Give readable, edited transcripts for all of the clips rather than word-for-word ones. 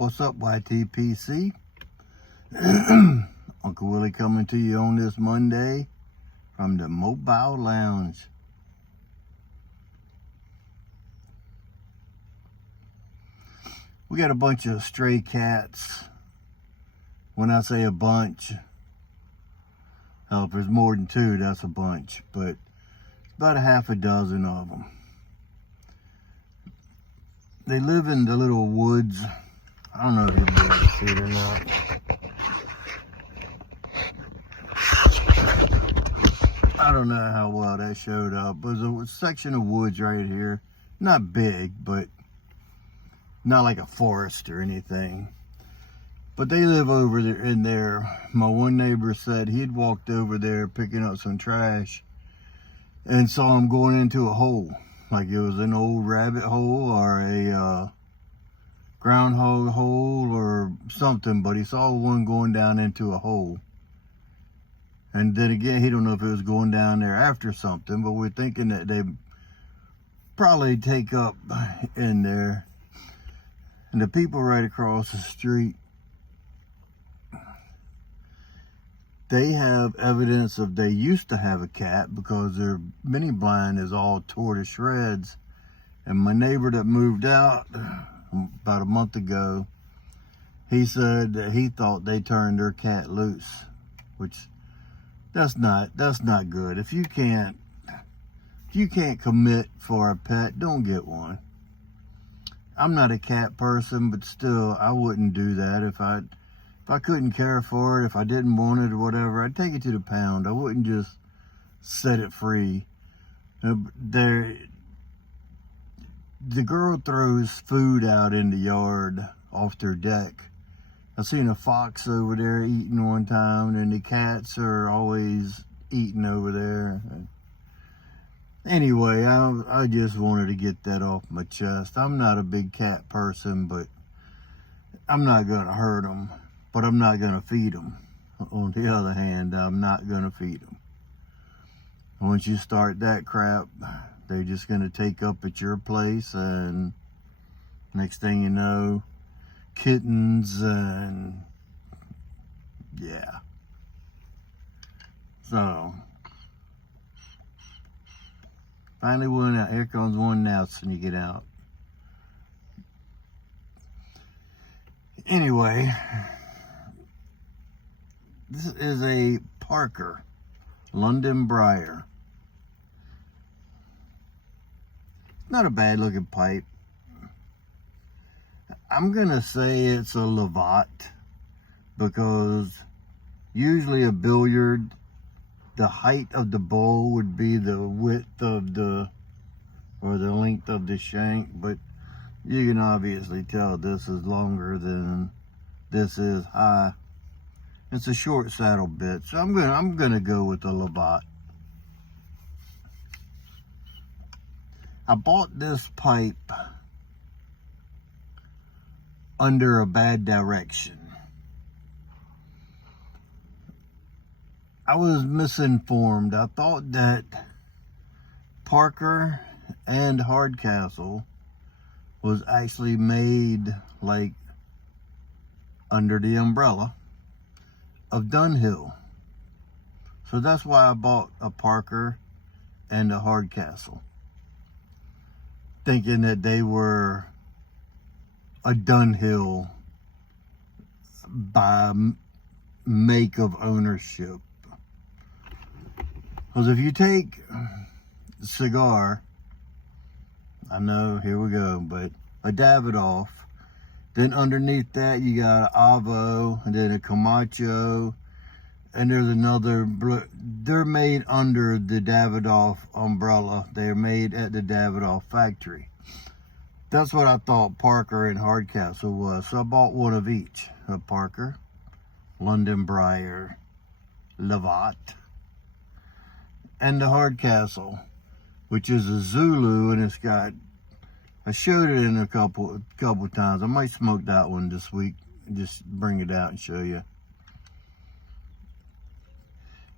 What's up, YTPC? Uncle Willie coming to you on this Monday from the Mobile Lounge. We got a bunch of stray cats. When I say a bunch, hell, if there's more than two, that's a bunch, but about a half a dozen of them. They live in the little woods. I don't know if you'll be able to see it or not. I don't know how well that showed up. There's a section of woods right here. Not big, but not like a forest or anything. But they live over there in there. My one neighbor said he'd walked over there picking up some trash and saw him going into a hole. Like it was an old rabbit hole or a groundhog hole or something, but he saw one going down into a hole. And then again, he don't know if it was going down there after something, but we're thinking that they probably take up in there. And the people right across the street, they have evidence of they used to have a cat because their mini blind is all tore to shreds. And my neighbor that moved out about a month ago, he said that he thought they turned their cat loose, which that's not good. If you can't commit for a pet, don't get one. I'm not a cat person, but still, I wouldn't do that. If I couldn't care for it, if I didn't want it or whatever, I'd take it to the pound. I wouldn't just set it free. The girl throws food out in the yard off their deck. I seen a fox over there eating one time, and the cats are always eating over there. Anyway, I just wanted to get that off my chest. I'm not a big cat person, but I'm not going to hurt them, but I'm not going to feed them. On the other hand, I'm not going to feed them. Once you start that crap, they're just going to take up at your place, and next thing you know, kittens and yeah. So finally one out. Here comes one now when you get out. Anyway, this is a Parker London Briar. Not a bad looking pipe. I'm gonna say it's a Lovat because usually a billiard, the height of the bowl would be the width of the length of the shank, but you can obviously tell this is longer than this is high. It's a short saddle bit, so I'm gonna go with the Lovat. I bought this pipe under a bad direction. I was misinformed. I thought that Parker and Hardcastle was actually made like under the umbrella of Dunhill. So that's why I bought a Parker and a Hardcastle, thinking that they were a Dunhill by make of ownership. Because if you take a cigar, I know, here we go, but a Davidoff, then underneath that you got an Avo, and then a Camacho, and there's another, they're made under the Davidoff umbrella. They're made at the Davidoff factory. That's what I thought Parker and Hardcastle was. So I bought one of each. A Parker, London Briar, Lovat, and the Hardcastle, which is a Zulu, and it's got, I showed it in a couple times. I might smoke that one this week, just bring it out and show you.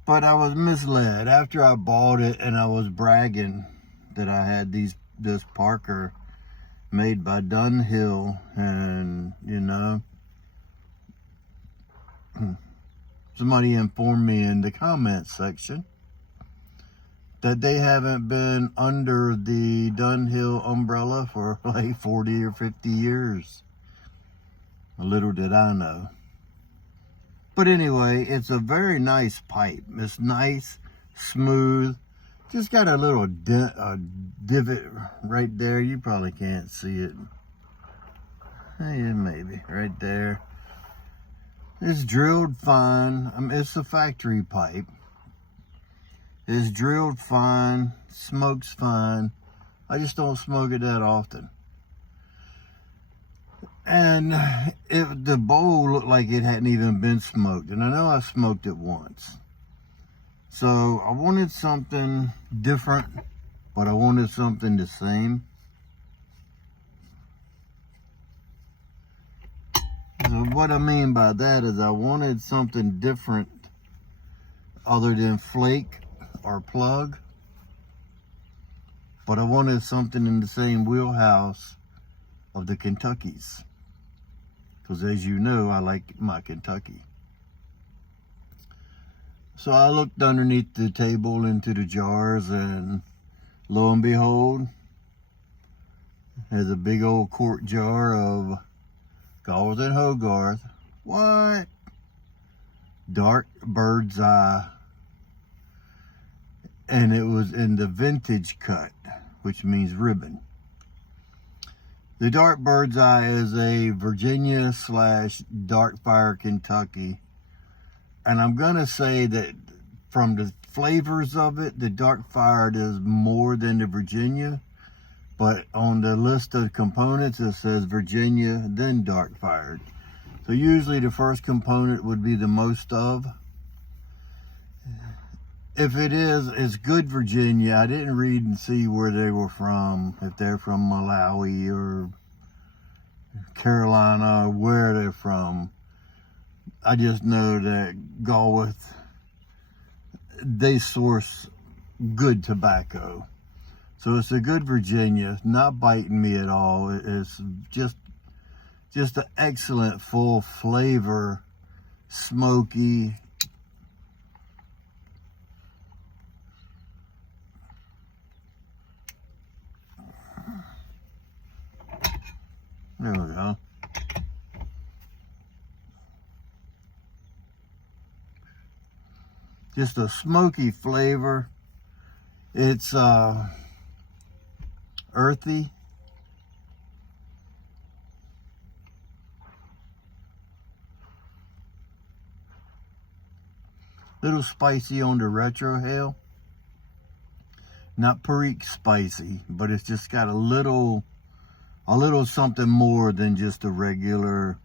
But I was misled. After I bought it and I was bragging that I had this Parker, made by Dunhill, and you know, somebody informed me in the comments section that they haven't been under the Dunhill umbrella for like 40 or 50 years. Little did I know. But anyway, it's a very nice pipe. It's nice, smooth. Just got a little divot right there. You probably can't see it. Yeah, maybe right there. It's drilled fine. I mean, it's a factory pipe. It's drilled fine, smokes fine. I just don't smoke it that often. And the bowl looked like it hadn't even been smoked. And I know I smoked it once. So I wanted something different, but I wanted something the same. So what I mean by that is I wanted something different other than flake or plug, but I wanted something in the same wheelhouse of the Kentuckys, because as you know, I like my Kentucky. So I looked underneath the table into the jars, and lo and behold, there's a big old quart jar of Golden Hogarth. What? Dark Bird's Eye. And it was in the vintage cut, which means ribbon. The Dark Bird's Eye is a Virginia / Dark Fire Kentucky. And I'm going to say that from the flavors of it, the Dark Fire does more than the Virginia. But on the list of components, it says Virginia, then Dark Fired. So usually the first component would be the most of. If it is, it's good Virginia. I didn't read and see where they were from, if they're from Malawi or Carolina, or where they're from. I just know that Galway, they source good tobacco. So it's a good Virginia, not biting me at all. It's just an excellent full flavor, smoky. There we go. Just a smoky flavor. It's earthy. Little spicy on the retrohale. Not Perique spicy, but it's just got a little something more than just a regular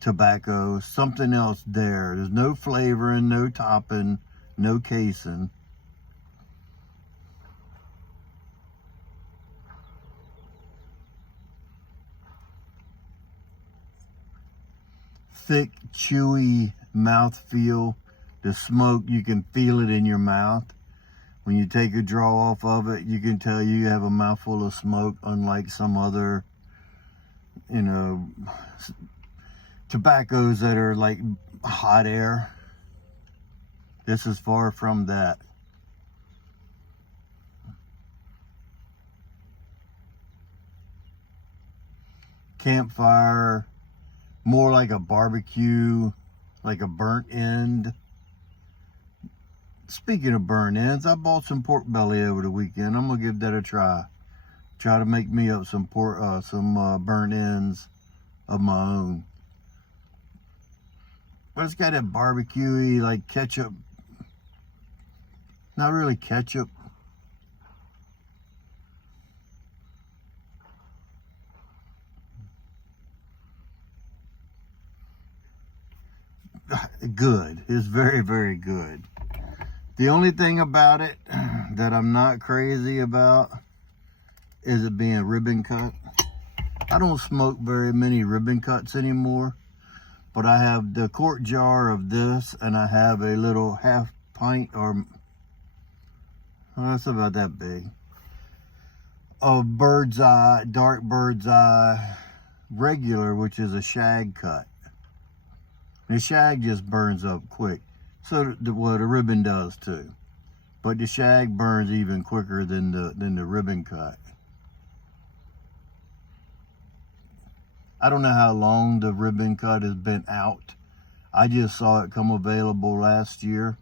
tobacco. Something else there. There's no flavoring, no topping, no casing. Thick, chewy mouthfeel. The smoke, you can feel it in your mouth. When you take a draw off of it, you can tell you have a mouthful of smoke, unlike some other, you know, tobaccos that are like hot air. This is far from that. Campfire, more like a barbecue, like a burnt end. Speaking of burnt ends, I bought some pork belly over the weekend. I'm gonna give that a try. Try to make me up some burnt ends of my own. But it's got that barbecue-y, like ketchup. Not really ketchup. Good. It's very, very good. The only thing about it that I'm not crazy about is it being ribbon cut. I don't smoke very many ribbon cuts anymore, but I have the quart jar of this, and I have a little half pint, or well, that's about that big, of bird's eye, dark bird's eye regular, which is a shag cut. The shag just burns up quick. So the ribbon does too. But the shag burns even quicker than the ribbon cut. I don't know how long the ribbon cut has been out. I just saw it come available last year.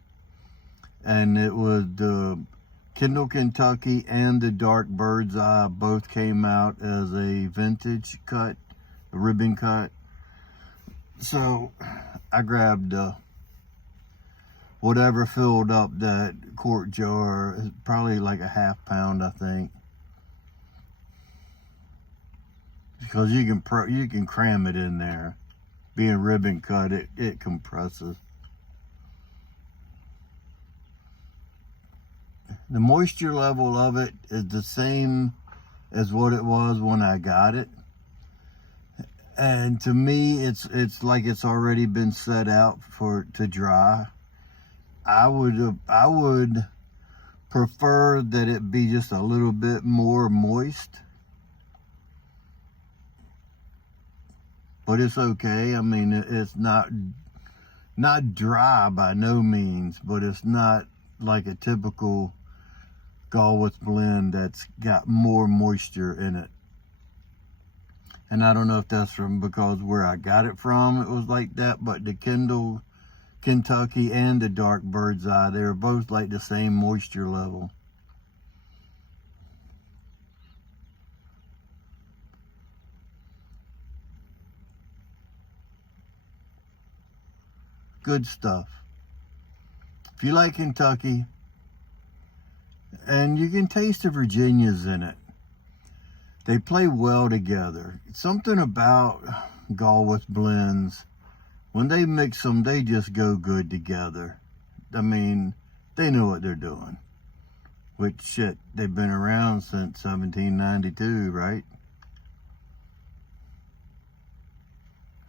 And it was the Kendall, Kentucky and the dark bird's eye both came out as a vintage cut, a ribbon cut. So I grabbed whatever filled up that quart jar, probably like a ½ pound, I think. Because you can cram it in there. Being ribbon cut, it compresses. The moisture level of it is the same as what it was when I got it. And to me, it's like it's already been set out to dry. I would prefer that it be just a little bit more moist. But it's okay. I mean, it's not dry by no means, but it's not like a typical Lovat blend that's got more moisture in it. And I don't know if that's because where I got it from, it was like that, but the Kendall, Kentucky and the dark bird's eye, they're both like the same moisture level. Good stuff. If you like Kentucky, and you can taste the Virginias in it. They play well together. Something about Lovat blends, when they mix them, they just go good together. I mean, they know what they're doing. Which, shit, they've been around since 1792, right?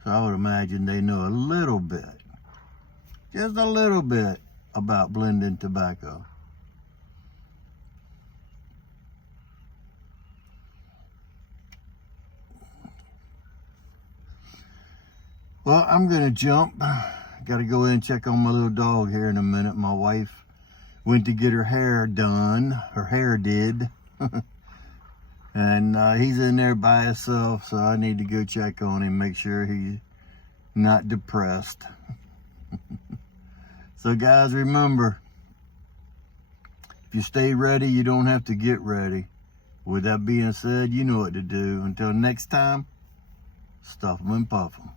So I would imagine they know a little bit, just a little bit, about blending tobacco. Well, I'm going to jump. Got to go in and check on my little dog here in a minute. My wife went to get her hair done. Her hair did. And he's in there by himself, so I need to go check on him, make sure he's not depressed. So guys, remember, if you stay ready, you don't have to get ready. With that being said, you know what to do. Until next time, stuff 'em and puff 'em.